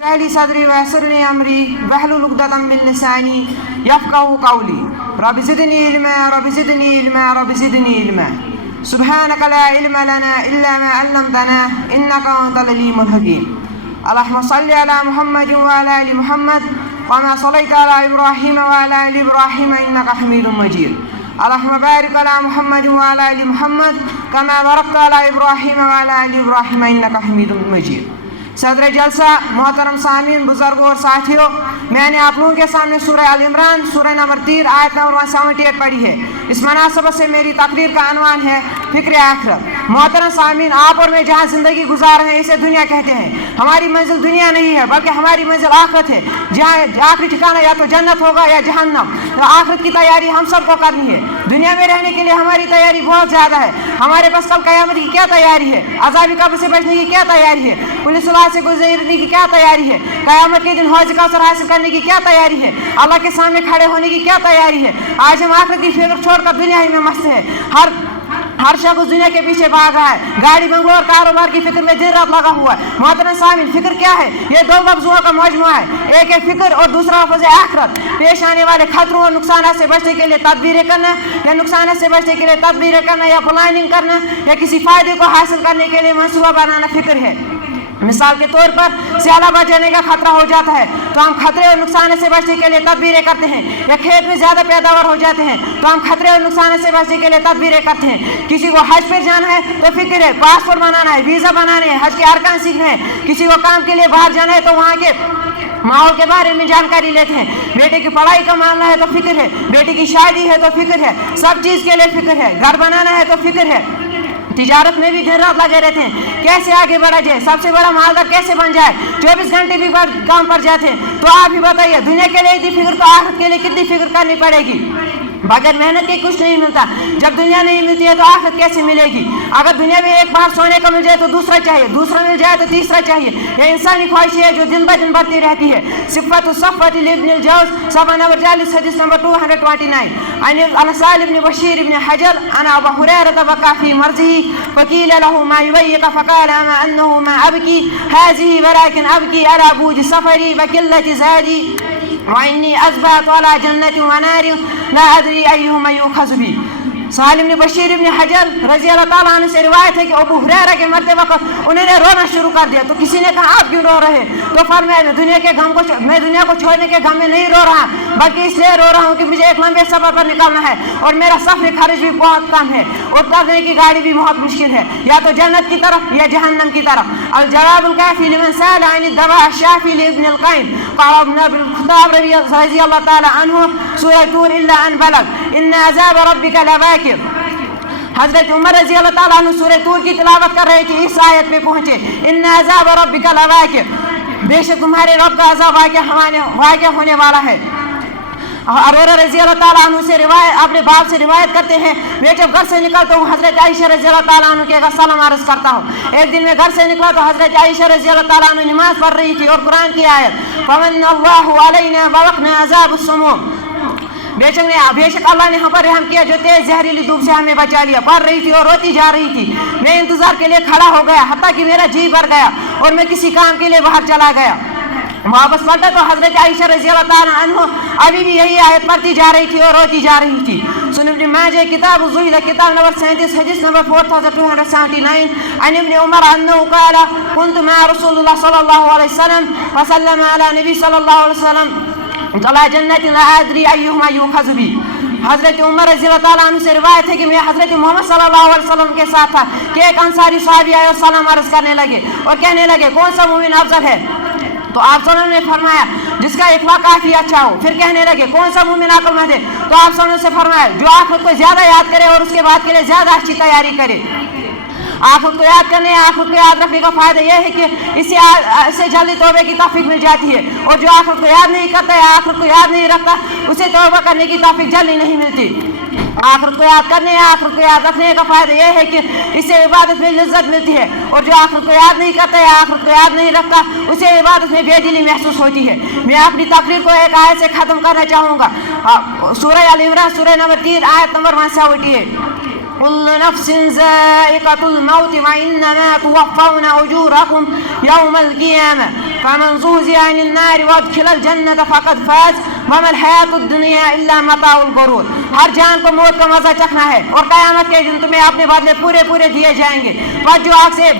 اشرح لي صدري ويسر لي أمري واحلل عقدة من لساني يفقهوا قولي رب زدني علما رب زدني علما رب زدني علما سبحانك لا علم لنا إلا ما علمتنا إنك أنت العليم الحكيم اللهم صل على محمد وعلى آل محمد كما صليت على إبراهيم وعلى آل إبراهيم إنك حميد مجيد اللهم بارك على محمد وعلى آل محمد كما باركت على إبراهيم وعلى آل إبراهيم إنك حميد مجيد صدر جلسہ محترم سامعین بزرگوں اور ساتھیوں میں نے آپ لوگوں کے سامنے سورہ ال عمران سورہ نمبر 3 آیت نمبر 78 پڑھی ہے. اس مناسبت سے میری تقریر کا عنوان ہے فکر آخرت. محترم سامعین آپ اور میں جہاں زندگی گزار رہے ہیں اسے دنیا کہتے ہیں. ہماری منزل دنیا نہیں ہے بلکہ ہماری منزل آخرت ہے جہاں آخری ٹھکانہ یا تو جنت ہوگا یا جہنم. آخرت کی تیاری ہم سب کو کرنی ہے. دنیا میں رہنے کے لیے ہماری تیاری بہت زیادہ ہے. ہمارے پاس کل قیامت کی کیا تیاری ہے, عذابی قبر سے بچنے کی کیا تیاری ہے, پولیس سے گزرنے کی کیا تیاری ہے, قیامت کے دن حوض کوثر حاصل کرنے کی کیا تیاری ہے, اللہ کے سامنے کھڑے ہونے کی کیا تیاری ہے. آج ہم آخرت کی فکر چھوڑ کر دنیا ہی میں مست ہیں. ہر شخص دنیا کے پیچھے بھاگ رہا ہے. گاڑی بنگلوں اور کاروبار کی فکر میں دن رات لگا ہوا ہے. محترم سامعین فکر کیا ہے؟ یہ دو لفظوں کا مجموعہ ہے. ایک ہے فکر اور دوسرا لفظ ہے آخرت. پیش آنے والے خطروں اور نقصانات سے بچنے کے لیے تدبیریں کرنا, یا نقصانات سے بچنے کے لیے تدبیریں کرنا, یا پلاننگ کرنا, یا کسی فائدے کو حاصل کرنے کے لیے منصوبہ بنانا فکر ہے. مثال کے طور پر سیلاب آ جانے کا خطرہ ہو جاتا ہے تو ہم خطرے اور نقصان سے بچنے کے لیے تدبیریں کرتے ہیں. یا کھیت میں زیادہ پیداوار ہو جاتے ہیں تو ہم خطرے اور نقصان سے بچنے کے لیے تدبیریں کرتے ہیں. کسی کو حج پر جانا ہے تو فکر ہے, پاسپورٹ بنانا ہے, ویزا بنانے ہیں, حج کے ارکان سیکھنے ہیں. کسی کو کام کے لیے باہر جانا ہے تو وہاں کے ماحول کے بارے میں جانکاری لیتے ہیں. بیٹے کی پڑھائی کا معاملہ ہے تو فکر ہے, بیٹی کی شادی ہے تو فکر ہے, سب چیز کے لیے فکر ہے. گھر بنانا ہے تو فکر ہے. تجارت میں بھی دن رات لگے رہتے ہیں, کیسے آگے بڑھا جائے, سب سے بڑا مالدار کیسے بن جائے. 24 گھنٹے بھی کام پر جاتے ہیں. تو آپ ہی بتائیے دنیا کے لیے اتنی فکر تو آخرت کے لیے کتنی فکر کرنی پڑے گی. بغیر محنت کے کچھ نہیں ملتا. جب دنیا نہیں ملتی ہے تو آخرت کیسے ملے گی. اگر دنیا میں ایک بار سونے کا مل جائے تو دوسرا چاہیے, دوسرا مل جائے تو تیسرا چاہیے. یہ انسانی خواہش ہے جو دن بہ دن بڑھتی رہتی ہے. صفت الصفوۃ لابن الجوز صفحہ نمبر 40 حدیث نمبر 229 عن الانصار بن بشیر بن حجر عن ابی ہریرہ وقع فی مرضه فقیل له ما یبیک فقال اما انه ما ابکی هذه ولكن ابکی على بوج سفری وقلة زادی وانی اصبحت على جنة ونار لا ادری ایہما یؤخذ بی. سالم بن بشیر بن حجر رضی اللہ تعالیٰ عنہ سے روایت ہے کہ ابو ہریرہ کے مرتے وقت انہوں نے رونا شروع کر دیا. تو کسی نے کہا آپ کیوں رو رہے؟ تو فرمایا میں دنیا کو چھوڑنے کے غم میں نہیں رو رہا بلکہ اس لیے رو رہا ہوں کہ مجھے ایک لمبے سفر پر نکلنا ہے اور میرا سفر خرچ بھی بہت کم ہے اور اترنے کی گاڑی بھی بہت مشکل ہے, یا تو جنت کی طرف یا جہنم کی طرف. الجواب الکافی لمن سأل عن الدواء الشافی لابن القیم قال ابن الخطاب رضی اللہ تعالیٰ عنہ سورہ طور الا ان بلغ ان عذاب ربک لواقع. حضرت عمر رضی اللہ تعالیٰ عنہ سورہ طور کی تلاوت کر رہے تھے, اس آیت پہ پہنچے ان عذاب ربک لواقع, بے شک تمہارے رب کا عذاب واقع ہونے والا ہے. ابو رضی اللہ تعالیٰ عنہ سے روایت اپنے باپ سے روایت کرتے ہیں, میں جب گھر سے نکلتا ہوں حضرت عائشہ رضی اللہ تعالیٰ عنہ کے سلام عرض کرتا ہوں. ایک دن میں گھر سے نکلا تو حضرت عائشہ رضی اللہ تعالیٰ عنہ نماز پڑھ رہی تھی اور قرآن کی آیت فمن اللہ علینا ووقنا عذاب السموم, بے شک اللہ نے ہم پر رحم کیا جو تیز زہریلی دھوپ سے ہمیں بچا لیا. پڑھ رہی تھی اور روتی جا رہی تھی. میں انتظار کے لیے کھڑا ہو گیا حتیٰ کہ میرا جی بھر گیا اور میں کسی کام کے لیے باہر چلا گیا. واپس پلٹا تو حضرت عائشہ رضی اللہ تعالیٰ عنہ ابھی بھی یہی آیت پڑھتی جا رہی تھی اور روتی جا رہی تھی. سنن ابن ماجہ کتاب الزہد کتاب نمبر 37 حدیث نمبر 4279 عن ابن عمر انه قال كنت مع رسول الله صلى الله عليه وسلم فسلم على نبی صلی اللہ علیہ وسلم طلع جنت لا ادری ایہما یؤخذ بی. حضرت عمر رضی اللہ تعالیٰ عنہ سے روایت ہے کہ میں حضرت محمد صلی اللہ علیہ وسلم کے ساتھ تھا کہ ایک انصاری صحابی آئے اور سلام عرض کرنے لگے اور کہنے لگے کون سا مومن افضل ہے. تو آپ صلی اللہ علیہ وسلم نے فرمایا جس کا اخلاق کافی اچھا ہو. پھر کہنے لگے کون سا مومن عقل مند ہے. تو آپ صلی اللہ علیہ وسلم سے فرمایا جو آخرت کو زیادہ یاد کرے اور اس کے بعد کے لیے زیادہ اچھی تیاری کرے. آخرت کو یاد کرنے آخرت کو یاد رکھنے کا فائدہ یہ ہے کہ اسے جلدی توبے کی توفیق مل جاتی ہے, اور جو آخرت کو یاد نہیں کرتا ہے آخرت کو یاد نہیں رکھتا اسے توبہ کرنے کی توفیق جلدی نہیں ملتی. آخرت کو یاد کرنے آخرت کو یاد رکھنے کا فائدہ یہ ہے کہ اسے عبادت میں لذت ملتی ہے, اور جو آخرت کو یاد نہیں کرتا ہے آخرت کو یاد نہیں رکھتا اسے عبادت میں بے دلی محسوس ہوتی ہے. میں اپنی تقریر کو ایک آیت سے ختم کرنا چاہوں گا. سورہ ال عمران سورہ نمبر 3 آیت نمبر 178 كل نفس ذائقة الموت وإنما توفون أجوركم يوم القيامة فمن زحزح عن النار وادخل الجنة فقد فاز وما الحياة الدنيا إلا متاع الغرور. ہر جان کو موت کا مزہ چکھنا ہے اور قیامت کے دن تمہیں اپنے بدلے پورے پورے دیے جائیں گے. جو آگ سے